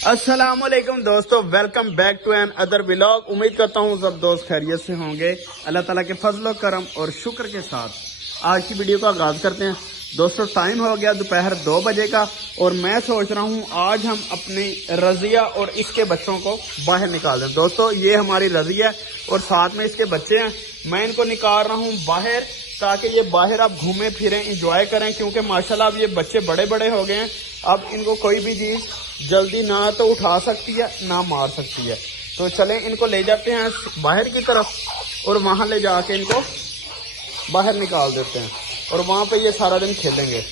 अस्सलामुअलैकुम दोस्तों, welcome back to another vlog. उम्मीद करता हूँ सब दोस्त खैरियत से होंगे। अल्लाह ताला के फजल करम और शुक्र के साथ आज की वीडियो का आगाज करते हैं। दोस्तों टाइम हो गया दोपहर 2 बजे का और मैं सोच रहा हूँ आज हम अपनी रजिया और इसके बच्चों को बाहर निकाल दें। दोस्तों ये हमारी रजिया है और साथ में इसके बच्चे हैं। मैं इनको निकाल रहा हूँ बाहर ताकि ये बाहर आप घूमें फिरें, इंजॉय करें, क्योंकि माशाल्लाह अब ये बच्चे बड़े बड़े हो गए हैं। अब इनको कोई भी चीज जल्दी ना तो उठा सकती है ना मार सकती है। तो चलें इनको ले जाते हैं बाहर की तरफ और वहां ले जाके इनको बाहर निकाल देते हैं और वहां पे ये सारा दिन खेलेंगे।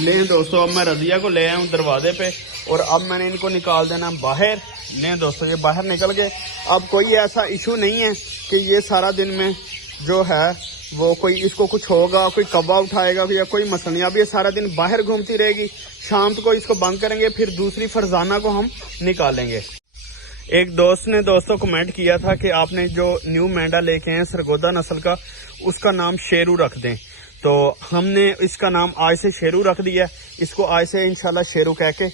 ले दोस्तों अब मैं रजिया को ले आया हूँ दरवाजे पे और अब मैंने इनको निकाल देना बाहर। ले दोस्तों ये बाहर निकल गए। अब कोई ऐसा इशू नहीं है कि ये सारा दिन में जो है वो कोई इसको कुछ होगा, कोई कब्बा उठाएगा या कोई मसला नहीं। अब ये सारा दिन बाहर घूमती रहेगी। शाम को इसको बंद करेंगे, फिर दूसरी फरजाना को हम निकालेंगे। एक दोस्त ने दोस्तों कमेंट किया था कि आपने जो न्यू मेंढा लेके हैं सरगोदा नस्ल का, उसका नाम शेरू रख दें। तो हमने इसका नाम आज से शेरू रख दिया। इसको आज से इंशाल्लाह शेरू कह के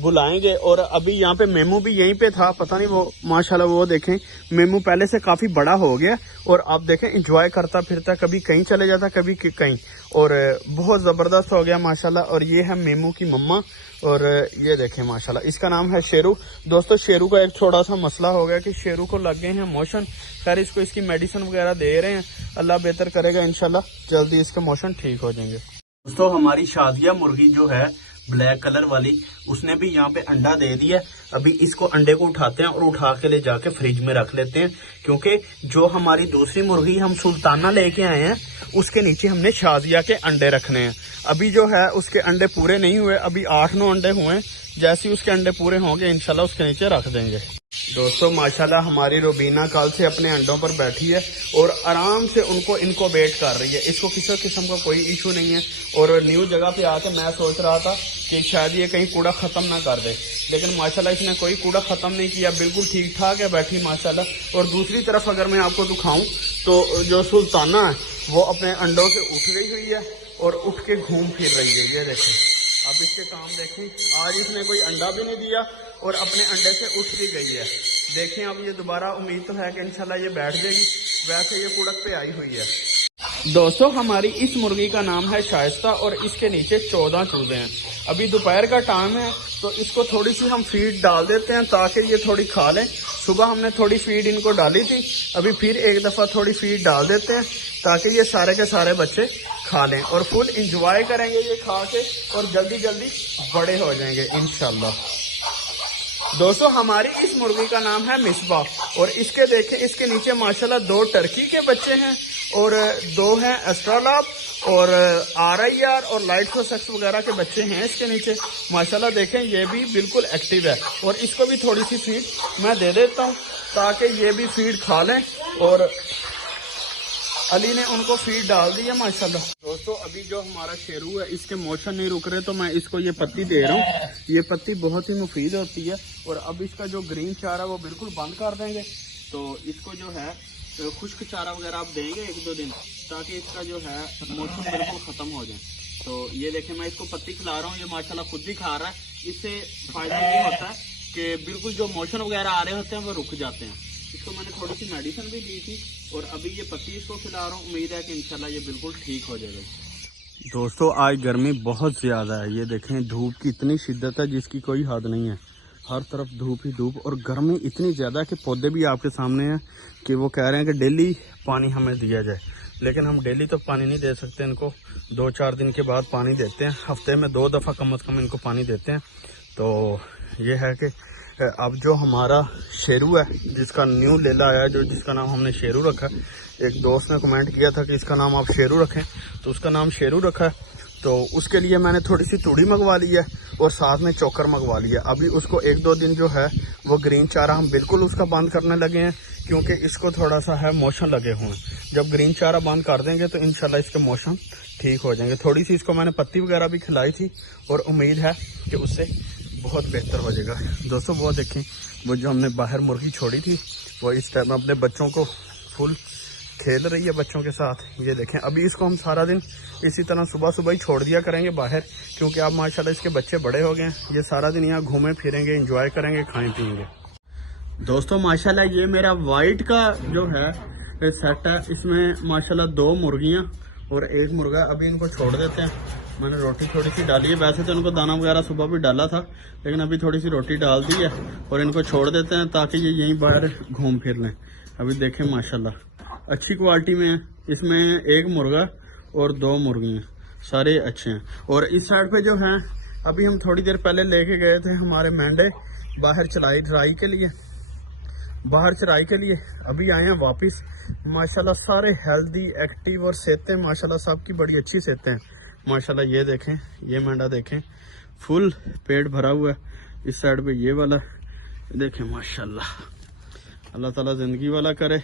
बुलाएंगे। और अभी यहाँ पे मेमू भी यहीं पे था, पता नहीं वो माशाल्लाह वो देखें मेमू पहले से काफी बड़ा हो गया और अब देखें एंजॉय करता फिरता, कभी कहीं चले जाता कभी कहीं, और बहुत जबरदस्त हो गया माशाल्लाह। और ये है मेमू की मम्मा और ये देखें माशाल्लाह इसका नाम है शेरू। दोस्तों शेरू का एक थोड़ा सा मसला हो गया कि शेरू को लग गए हैं मोशन। खैर इसको इसकी मेडिसिन वगैरह दे रहे हैं, अल्लाह बेहतर करेगा, इंशाल्लाह जल्दी इसके मोशन ठीक हो जाएंगे। दोस्तों हमारी शादिया मुर्गी जो है ब्लैक कलर वाली, उसने भी यहाँ पे अंडा दे दिया। अभी इसको अंडे को उठाते हैं और उठा के ले जाके फ्रिज में रख लेते हैं, क्योंकि जो हमारी दूसरी मुर्गी हम सुल्ताना लेके आए हैं उसके नीचे हमने शादिया के अंडे रखने हैं। अभी जो है उसके अंडे पूरे नहीं हुए, अभी 8-9 अंडे हुए हैं। जैसे ही उसके अंडे पूरे होंगे इंशाल्लाह उसके नीचे रख देंगे। दोस्तों माशाल्लाह हमारी रोबीना कल से अपने अंडों पर बैठी है और आराम से उनको इनक्यूबेट कर रही है। इसको किसी किस्म का कोई इशू नहीं है। और न्यू जगह पे आके मैं सोच रहा था कि शायद ये कहीं कूड़ा खत्म ना कर दे, लेकिन माशाल्लाह इसने कोई कूड़ा खत्म नहीं किया, बिल्कुल ठीक ठाक है बैठी माशाल्लाह। और दूसरी तरफ अगर मैं आपको दिखाऊं तो जो सुल्ताना है वो अपने अंडों से उठ गई हुई है और उठ के घूम फिर रही है। ये देखें अब इसके काम देखें, आज इसने कोई अंडा भी नहीं दिया और अपने अंडे से उठ भी गई है। देखें अब ये दोबारा उम्मीद तो है कि इंशाल्लाह ये बैठ जाएगी। वैसे ये कुड़क पे आई हुई है। दोस्तों हमारी इस मुर्गी का नाम है शाइस्ता और इसके नीचे 14 चूजे हैं। अभी दोपहर का टाइम है तो इसको थोड़ी सी हम फीड डाल देते हैं ताकि ये थोड़ी खा लें। सुबह हमने थोड़ी फीड इनको डाली थी, अभी फिर एक दफा थोड़ी फीड डाल देते हैं ताकि ये सारे के सारे बच्चे खा लें और फुल इंजॉय करेंगे ये खा के और जल्दी जल्दी बड़े हो जाएंगे इंशाल्लाह। दोस्तों हमारी इस मुर्गी का नाम है मिसबा और इसके देखें इसके नीचे माशाल्लाह 2 टर्की के बच्चे हैं और 2 हैं एस्ट्रोलाब और RIR और लाइट सेक्स वगैरह के बच्चे हैं इसके नीचे माशाल्लाह। देखें ये भी बिल्कुल एक्टिव है और इसको भी थोड़ी सी फीड मैं दे देता हूँ ताकि ये भी फीड खा लें। और अली ने उनको फीड डाल दी है माशाल्लाह। दोस्तों अभी जो हमारा शेरू है इसके मोशन नहीं रुक रहे तो मैं इसको ये पत्ती दे रहा हूँ। ये पत्ती बहुत ही मुफीद होती है और अब इसका जो ग्रीन चारा वो बिल्कुल बंद कर देंगे। तो इसको जो है खुश्क चारा वगैरह आप देंगे 1-2 दिन ताकि इसका जो है मोशन बिल्कुल खत्म हो जाए। तो ये देखें मैं इसको पत्ती खिला रहा हूँ, ये माशाल्लाह खुद भी खा रहा है। इससे फायदा ये होता है कि बिल्कुल जो मोशन वगैरह आ रहे होते हैं वो रुक जाते हैं। इसको मैंने थोड़ी सी मेडिसिन भी दी थी और अभी ये पत्ती इसको खिला रहा हूँ। उम्मीद है कि इंशाल्लाह ये बिल्कुल ठीक हो जाएगा। दोस्तों आज गर्मी बहुत ज्यादा है, ये देखें धूप की इतनी शिद्दत है जिसकी कोई हद नहीं है। हर तरफ धूप ही धूप और गर्मी इतनी ज्यादा कि पौधे भी आपके सामने हैं कि वो कह रहे हैं कि डेली पानी हमें दिया जाए, लेकिन हम डेली तो पानी नहीं दे सकते। इनको 2-4 दिन के बाद पानी देते हैं, हफ्ते में 2 दफा कम से कम इनको पानी देते हैं। तो ये है कि अब जो हमारा शेरू है जिसका न्यू लेला आया, जो जिसका नाम हमने शेरू रखा, एक दोस्त ने कमेंट किया था कि इसका नाम आप शेरू रखें तो उसका नाम शेरू रखा है। तो उसके लिए मैंने थोड़ी सी तूड़ी मंगवा ली है और साथ में चोकर मंगवा लिया। अभी उसको 1-2 दिन जो है वो ग्रीन चारा हम बिल्कुल उसका बंद करने लगे हैं क्योंकि इसको थोड़ा सा है मोशन लगे हुए हैं। जब ग्रीन चारा बंद कर देंगे तो इंशाल्लाह इसके मोशन ठीक हो जाएंगे। थोड़ी सी इसको मैंने पत्ती वगैरह भी खिलाई थी और उम्मीद है कि उससे बहुत बेहतर हो जाएगा। दोस्तों वो देखें वो जो हमने बाहर मुर्गी छोड़ी थी वो इस टाइम अपने बच्चों को फुल खेल रही है बच्चों के साथ। ये देखें, अभी इसको हम सारा दिन इसी तरह सुबह सुबह ही छोड़ दिया करेंगे बाहर, क्योंकि अब माशाल्लाह इसके बच्चे बड़े हो गए हैं। ये सारा दिन यहाँ घूमें फिरेंगे, इंजॉय करेंगे, खाएं पिएंगे। दोस्तों माशाल्लाह ये मेरा वाइट का जो है सेट है, इसमें माशाल्लाह 2 मुर्गियाँ और 1 मुर्गा। अभी इनको छोड़ देते हैं। मैंने रोटी थोड़ी सी डाली है, वैसे तो इनको दाना वगैरह सुबह भी डाला था, लेकिन अभी थोड़ी सी रोटी डाल दी है और इनको छोड़ देते हैं ताकि ये यहीं बाहर घूम फिर लें। अभी देखें माशाल्लाह अच्छी क्वालिटी में है। इसमें 1 मुर्गा और 2 मुर्गियाँ, सारे अच्छे हैं। और इस साइड पे जो है, अभी हम थोड़ी देर पहले लेके गए थे हमारे मेंढे बाहर चराई के लिए। अभी आए हैं वापस। माशाल्लाह सारे हेल्दी, एक्टिव और सेहतें माशाल्लाह सबकी बड़ी अच्छी सेहतें हैं माशाल्लाह। ये देखें, ये मेंढा देखें, फुल पेट भरा हुआ है। इस साइड पे ये वाला देखें माशाल्लाह, अल्लाह ताला ज़िंदगी वाला करे।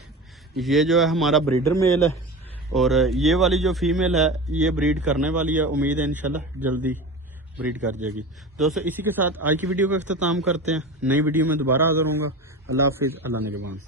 ये जो है हमारा ब्रीडर मेल है और ये वाली जो फीमेल है ये ब्रीड करने वाली है। उम्मीद है इंशाल्लाह जल्दी ब्रीड कर जाएगी। दोस्तों इसी के साथ आज की वीडियो का इख्तिताम करते हैं। नई वीडियो में दोबारा हाज़िर होऊंगा। अल्लाह हाफिज़, अल्लाह निगहबान।